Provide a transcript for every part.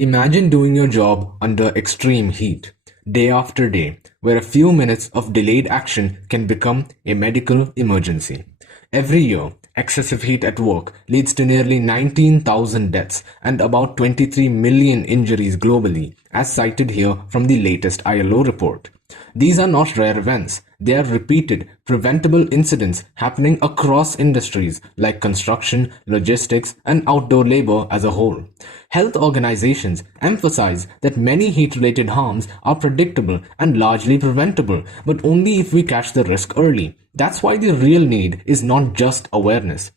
Imagine doing your job under extreme heat, day after day, where a few minutes of delayed action can become a medical emergency. Every year, excessive heat at work leads to nearly 19,000 deaths and about 23 million injuries globally, as cited here from the latest ILO report. These are not rare events. They are repeated, preventable incidents happening across industries like construction, logistics, and outdoor labor as a whole. Health organizations emphasize that many heat-related harms are predictable and largely preventable, but only if we catch the risk early. That's why the real need is not just awareness.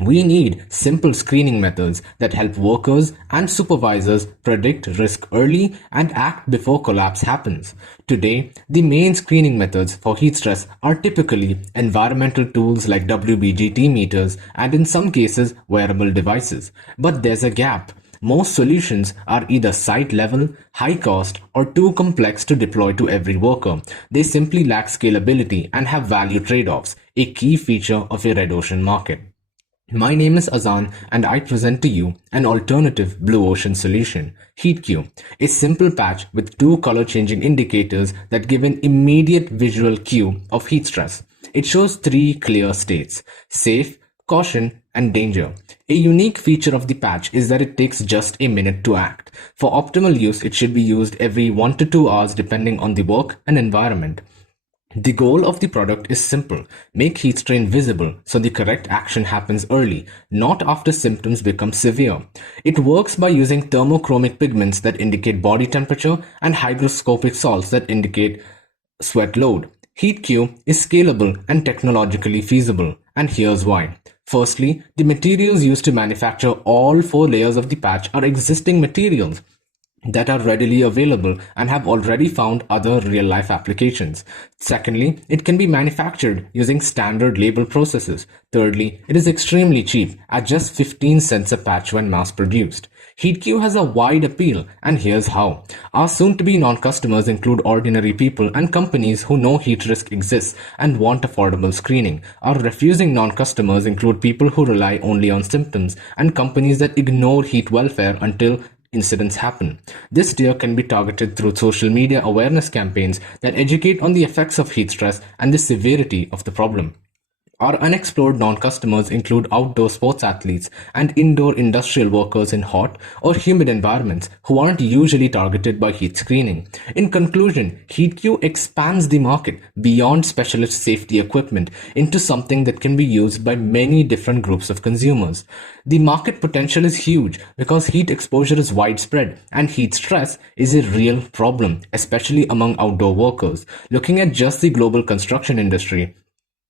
We need simple screening methods that help workers and supervisors predict risk early and act before collapse happens. Today, the main screening methods for heat stress are typically environmental tools like WBGT meters and in some cases wearable devices. But there's a gap. Most solutions are either site level, high cost, or too complex to deploy to every worker. They simply lack scalability and have value trade-offs, a key feature of a red ocean market. My name is Azaan and I present to you an alternative blue ocean solution, HeatCue, a simple patch with two color changing indicators that give an immediate visual cue of heat stress. It shows three clear states: safe, caution, and danger. A unique feature of the patch is that it takes just a minute to act. For optimal use, it should be used every 1 to 2 hours depending on the work and environment. The goal of the product is simple: make heat strain visible so the correct action happens early, not after symptoms become severe. It works by using thermochromic pigments that indicate body temperature and hygroscopic salts that indicate sweat load. HeatCue is scalable and technologically feasible, and here's why. Firstly, the materials used to manufacture all 4 layers of the patch are existing materials that are readily available and have already found other real-life applications. Secondly, it can be manufactured using standard label processes. Thirdly, it is extremely cheap at just 15 cents a patch when mass-produced. HeatCue has a wide appeal, and here's how. Our soon-to-be non-customers include ordinary people and companies who know heat risk exists and want affordable screening. Our refusing non-customers include people who rely only on symptoms and companies that ignore heat welfare until incidents happen. This tier can be targeted through social media awareness campaigns that educate on the effects of heat stress and the severity of the problem. Our unexplored non-customers include outdoor sports athletes and indoor industrial workers in hot or humid environments who aren't usually targeted by heat screening. In conclusion, HeatCue expands the market beyond specialist safety equipment into something that can be used by many different groups of consumers. The market potential is huge because heat exposure is widespread and heat stress is a real problem, especially among outdoor workers. Looking at just the global construction industry,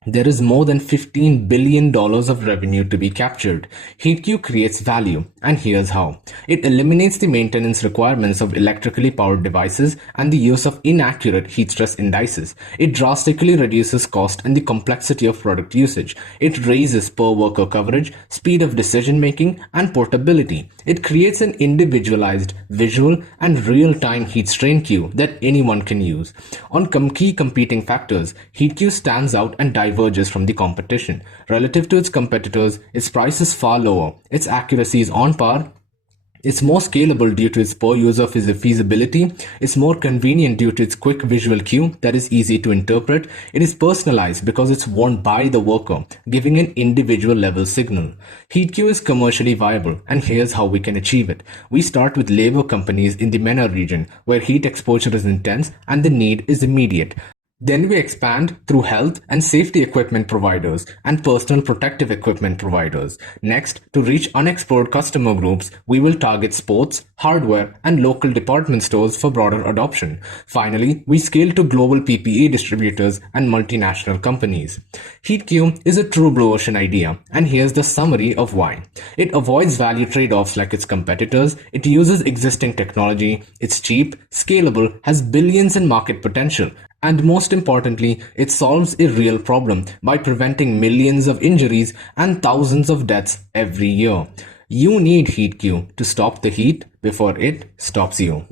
there is more than $15 billion of revenue to be captured. HeatCue creates value, and here's how. It eliminates the maintenance requirements of electrically powered devices and the use of inaccurate heat stress indices. It drastically reduces cost and the complexity of product usage. It raises per worker coverage, speed of decision making, and portability. It creates an individualized, visual, and real-time heat strain cue that anyone can use. On key competing factors, HeatCue stands out and diverges from the competition. Relative to its competitors, its price is far lower, its accuracy is on par, it's more scalable due to its per user feasibility, it's more convenient due to its quick visual cue that is easy to interpret, it is personalized because it's worn by the worker, giving an individual level signal. HeatCue is commercially viable, and here's how we can achieve it. We start with labor companies in the MENA region, where heat exposure is intense and the need is immediate. Then we expand through health and safety equipment providers and personal protective equipment providers. Next, to reach unexplored customer groups, we will target sports, hardware, and local department stores for broader adoption. Finally, we scale to global PPE distributors and multinational companies. HeatCue is a true blue ocean idea, and here's the summary of why. It avoids value trade-offs like its competitors, it uses existing technology, it's cheap, scalable, has billions in market potential, and most importantly, it solves a real problem by preventing millions of injuries and thousands of deaths every year. You need HeatCue to stop the heat before it stops you.